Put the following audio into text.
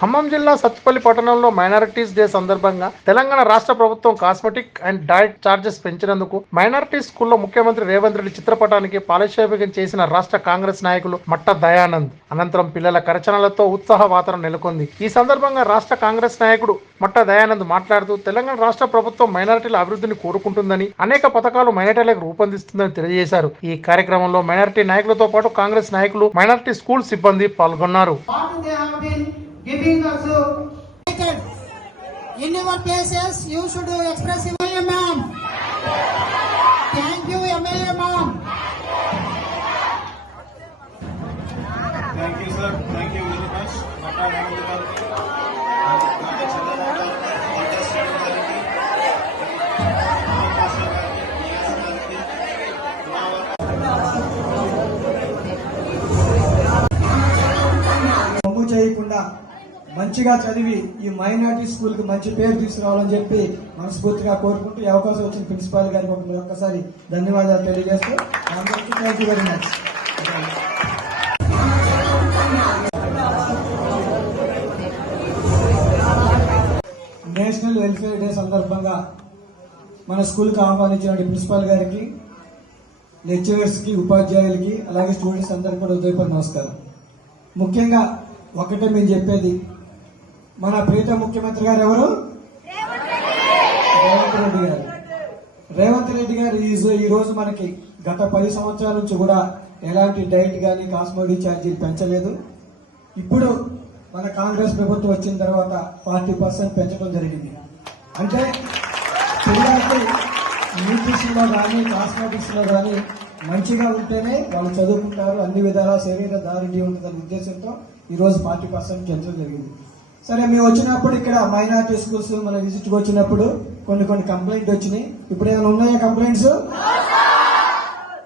ఖమ్మం జిల్లా సత్తుపల్లి పట్టణంలో minorities day సందర్భంగా తెలంగాణ రాష్ట్ర ప్రభుత్వం కాస్మెటిక్ అండ్ డైట్ చార్జెస్ పెంచినందుకు మైనారిటీ స్కూల్లో ముఖ్యమంత్రి రేవంత్ రెడ్డి చిత్రపటానికి పాలాభిషేకం చేసిన రాష్ట్ర కాంగ్రెస్ నాయకులు మట్ట దయానంద్. అనంతరం పిల్లల కరచనలతో ఉత్సాహ వాతావరణం నెలకొంది. ఈ సందర్భంగా రాష్ట్ర కాంగ్రెస్ నాయకుడు మట్ట దయానంద్ మాట్లాడుతూ తెలంగాణ రాష్ట్ర ప్రభుత్వం మైనారిటీల అభివృద్ధిని కోరుకుంటుందని అనేక పథకాలు మైనారిటీలకు రూపొందిస్తుందని తెలియజేశారు. ఈ కార్యక్రమంలో మైనారిటీ నాయకులతో పాటు కాంగ్రెస్ నాయకులు మైనారిటీ స్కూల్ సిబ్బంది పాల్గొన్నారు. Giving us. uh, In your cases, you should express your ma'am. Thank you, MLA ma'am. Thank you, sir. Thank you very much. చేయకుండా మంచిగా చదివి ఈ మైనార్టీ స్కూల్కి మంచి పేరు తీసుకురావాలని చెప్పి మనస్ఫూర్తిగా కోరుకుంటూ ఈ అవకాశం వచ్చిన ప్రిన్సిపాల్ గారికి ఒక ఒక్కసారి ధన్యవాదాలు తెలియజేస్తూ అందరికీ thank you very much national welfare day సందర్భంగా మన స్కూల్కి ఆహ్వానించిన ప్రిన్సిపాల్ గారికి లెక్చరర్స్కి ఉపాధ్యాయులకి అలాగే స్టూడెంట్స్ అందరికీ కూడా ఉదయపడి నమస్కారం. ముఖ్యంగా ఒకటే మేము చెప్పేది మన ప్రీత ముఖ్యమంత్రి గారు ఎవరు? రేవంత్ రెడ్డి గారు. రేవంత్ రెడ్డి గారు ఈ- రోజు మనకి గత పది సంవత్సరాల నుంచి కూడా ఎలాంటి డైట్ కానీ కాస్మోటిక్ ఛార్జీలు పెంచలేదు. ఇప్పుడు మన కాంగ్రెస్ ప్రభుత్వం వచ్చిన తర్వాత ఫార్టీ పర్సెంట్ పెంచడం జరిగింది. అంటే పిల్లలకి న్యూట్రిషన్లో కానీ కాస్మెటిక్స్లో కానీ మంచిగా ఉంటేనే వాళ్ళు చదువుకుంటారు. అన్ని విధాలా శరీర దారిణి ఉంటుందనే ఉద్దేశంతో ఈ రోజు ఫార్టీ పర్సెంట్ పెంచడం జరిగింది. సరే మేము వచ్చినప్పుడు ఇక్కడ మైనార్టీ స్కూల్స్ మన విజిట్ వచ్చినప్పుడు కొన్ని కొన్ని కంప్లైంట్ వచ్చినాయి. ఇప్పుడు ఏమైనా ఉన్నాయా కంప్లైంట్స్